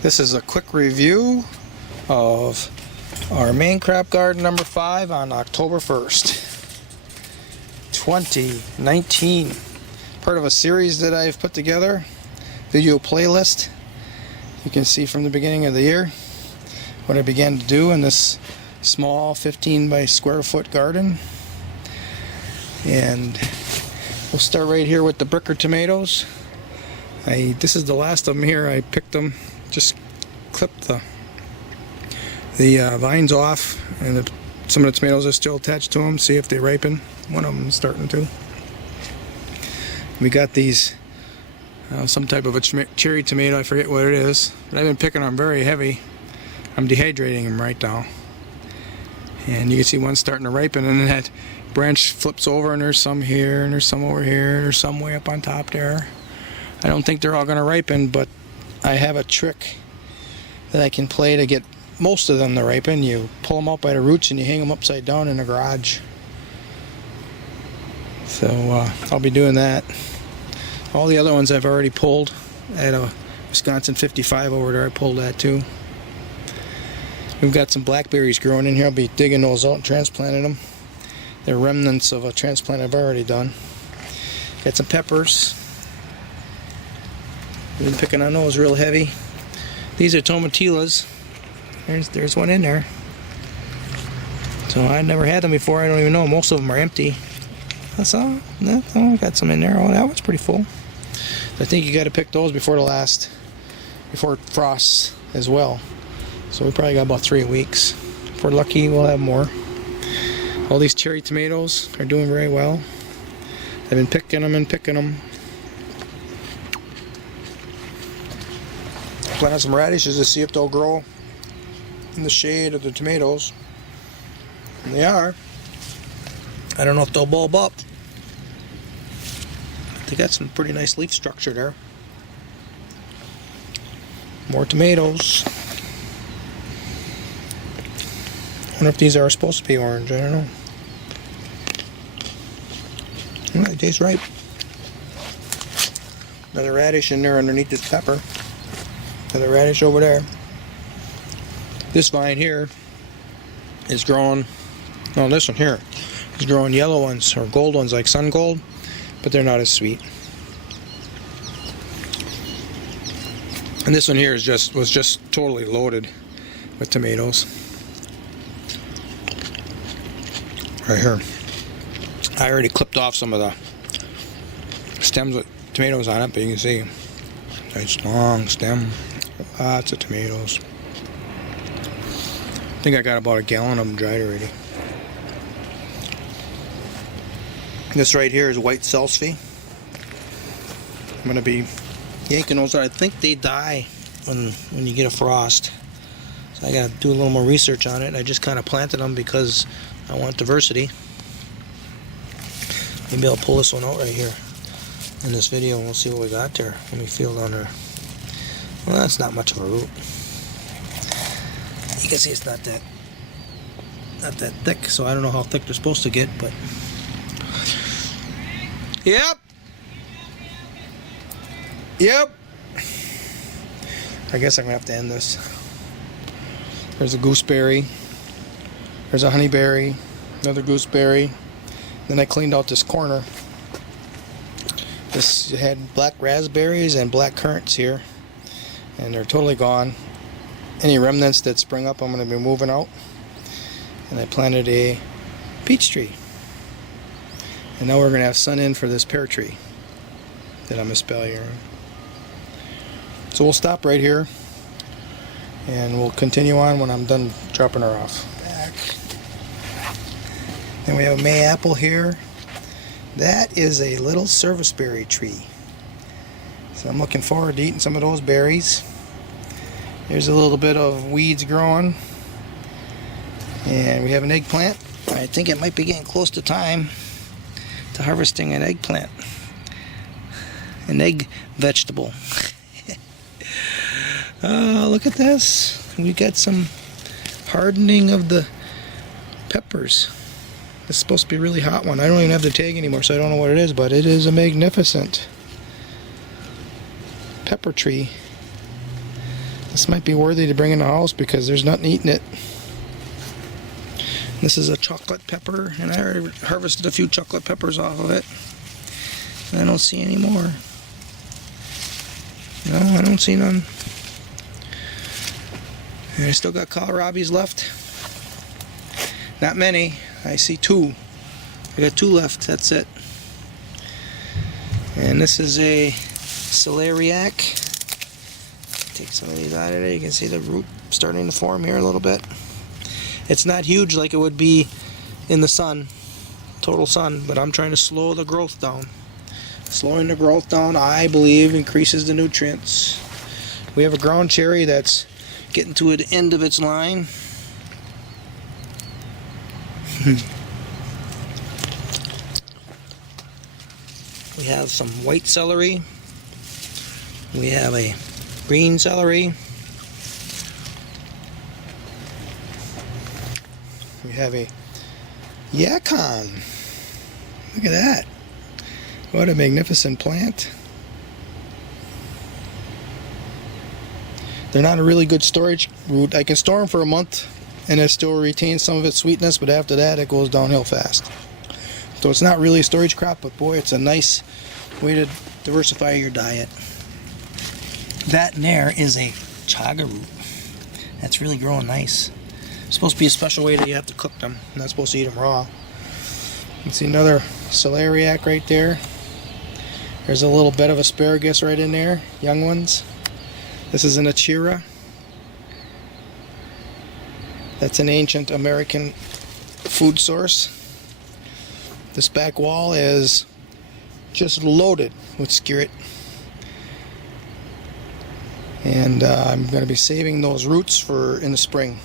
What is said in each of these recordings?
This is a quick review of our main crop garden number 5 on October 1st, 2019. Part of a series that I've put together, video playlist. You can see from the beginning of the year what I began to do in this small 15 by square foot garden. And we'll start right here with the bricker tomatoes. This is the last of them here. I picked them, just clipped the vines off, and some of the tomatoes are still attached to them. See if they ripen. One of them is starting to. We got these, some type of a cherry tomato. I forget what it is, but I've been picking them very heavy. I'm dehydrating them right now, and you can see one starting to ripen, and then that branch flips over, and there's some here, and there's some over here, and there's some way up on top there. I don't think they're all going to ripen, but I have a trick that I can play to get most of them to ripen. You pull them out by the roots and you hang them upside down in the garage. So I'll be doing that. All the other ones I've already pulled. I had a Wisconsin 55 over there. I pulled that too. We've got some blackberries growing in here. I'll be digging those out and transplanting them. They're remnants of a transplant I've already done. Got some peppers. Been picking on those real heavy. These are tomatillas. There's one in there. So I've never had them before. I don't even know. Most of them are empty. That's all. No, I got some in there. Oh, that one's pretty full. I think you got to pick those before before it frosts as well. So we probably got about 3 weeks. If we're lucky, we'll have more. All these cherry tomatoes are doing very well. I've been picking them and picking them. Planted some radishes to see if they'll grow in the shade of the tomatoes. And they are. I don't know if they'll bulb up. They got some pretty nice leaf structure there. More tomatoes. I wonder if these are supposed to be orange. I don't know. Well, they taste ripe. Another radish in there underneath this pepper. Another radish over there. This vine here is growing, no, this one here is growing yellow ones or gold ones like sun gold, but they're not as sweet. And this one here was just totally loaded with tomatoes. Right here. I already clipped off some of the stems with tomatoes on it, but you can see nice long stem. Lots of tomatoes. I think I got about a gallon of them dried already. This right here is white salsify. I'm going to be yanking those out. I think they die when you get a frost. So I got to do a little more research on it. I just kind of planted them because I want diversity. Maybe I'll pull this one out right here in this video and we'll see what we got there. Let me feel down there. Well, that's not much of a root. You can see it's not that thick, so I don't know how thick they're supposed to get, but yep. I guess I'm gonna have to end this. There's a gooseberry. There's a honeyberry. Another gooseberry. Then I cleaned out this corner. This had black raspberries and black currants here, and they're totally gone. Any remnants that spring up, I'm going to be moving out. And I planted a peach tree. And now we're going to have sun in for this pear tree that I'm espaliering. So we'll stop right here, and we'll continue on when I'm done dropping her off. Back. Then we have a May apple here. That is a little serviceberry tree. So I'm looking forward to eating some of those berries. There's a little bit of weeds growing. And we have an eggplant. I think it might be getting close to time to harvesting an eggplant. An egg vegetable. Look at this. We got some hardening of the peppers. It's supposed to be a really hot one. I don't even have the tag anymore, so I don't know what it is, but it is a magnificent pepper tree. This might be worthy to bring in the house because there's nothing eating it. This is a chocolate pepper, and I already harvested a few chocolate peppers off of it. I don't see any more. No, I don't see none. And I still got kohlrabies left. Not many. I see 2. I got 2 left. That's it. And this is a celeriac. Take some of these out of there. You can see the root starting to form here a little bit. It's not huge like it would be in the sun, total sun, but I'm trying to slow the growth down. Slowing the growth down, I believe, increases the nutrients. We have a ground cherry that's getting to the end of its line. We have some white celery. We have a green celery. We have a yacon. Look at that. What a magnificent plant. They're not a really good storage root. I can store them for a month and it still retains some of its sweetness, but after that it goes downhill fast. So it's not really a storage crop, but boy, it's a nice way to diversify your diet. That and there is a chaga root. That's really growing nice. It's supposed to be a special way that you have to cook them. You're not supposed to eat them raw. You can see another celeriac right there. There's a little bed of asparagus right in there, young ones. This is an achira. That's an ancient American food source. This back wall is just loaded with skirret. And I'm going to be saving those roots for in the spring.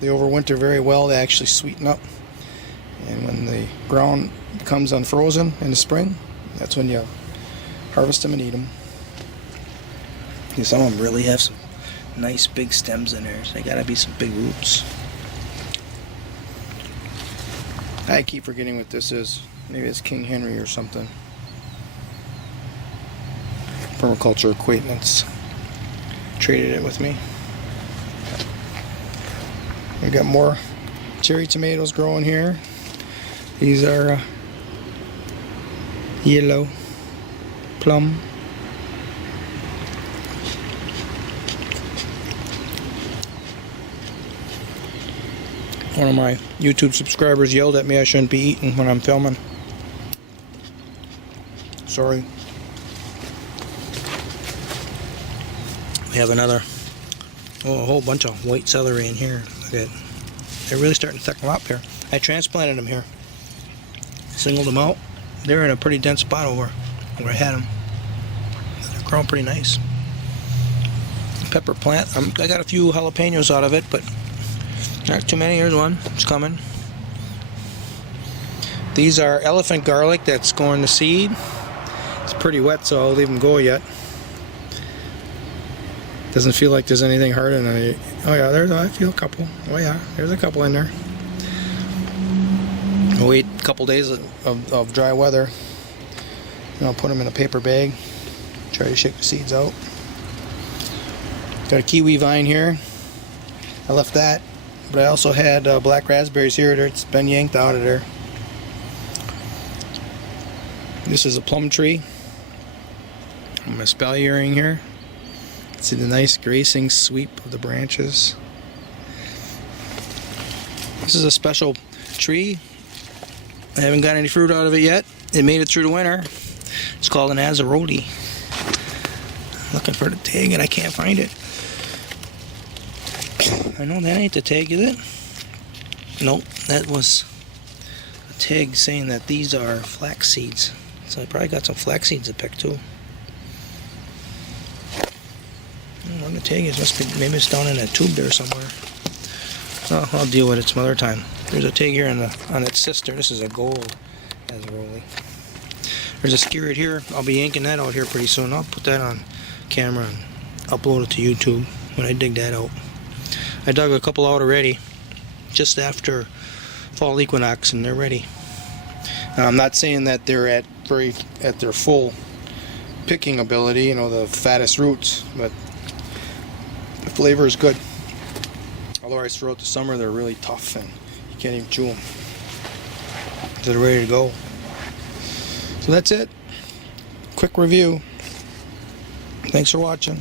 They overwinter very well. They actually sweeten up. And when the ground becomes unfrozen in the spring, that's when you harvest them and eat them. And some of them really have some nice big stems in there, so they gotta be some big roots. I keep forgetting what this is. Maybe it's King Henry or something. Permaculture acquaintance traded it with me. We got more cherry tomatoes growing here. These are yellow plum. One of my YouTube subscribers yelled at me I shouldn't be eating when I'm filming. Sorry. We have a whole bunch of white celery in here. Look at it. They're really starting to thicken up here. I transplanted them here. Singled them out. They're in a pretty dense spot over where I had them. They're growing pretty nice. Pepper plant. I got a few jalapenos out of it, but not too many. Here's one. It's coming. These are elephant garlic that's going to seed. It's pretty wet, so I'll leave them go yet. Doesn't feel like there's anything hard in it. Oh yeah, I feel a couple. Oh yeah, there's a couple in there. We'll wait a couple days of dry weather. And I'll put them in a paper bag. Try to shake the seeds out. Got a kiwi vine here. I left that, but I also had black raspberries here. It's been yanked out of there. This is a plum tree. I'm espaliering here. See the nice gracing sweep of the branches. This is a special tree. I haven't got any fruit out of it yet. It made it through the winter. It's called an azaroli. I'm looking for the tag and I can't find it. I know that ain't the tag, is it? Nope, that was a tag saying that these are flax seeds. So I probably got some flax seeds to pick too. I don't know where the tag is. Must be, maybe it's down in that tube there somewhere. Oh, I'll deal with it some other time. There's a tag here on its sister. This is a gold azaroli. There's a skirret here. I'll be yanking that out here pretty soon. I'll put that on camera and upload it to YouTube when I dig that out. I dug a couple out already, just after fall equinox, and they're ready. Now, I'm not saying that they're at their full picking ability, you know, the fattest roots, but flavor is good. Otherwise, throughout the summer, they're really tough and you can't even chew them. They're ready to go. So that's it. Quick review. Thanks for watching.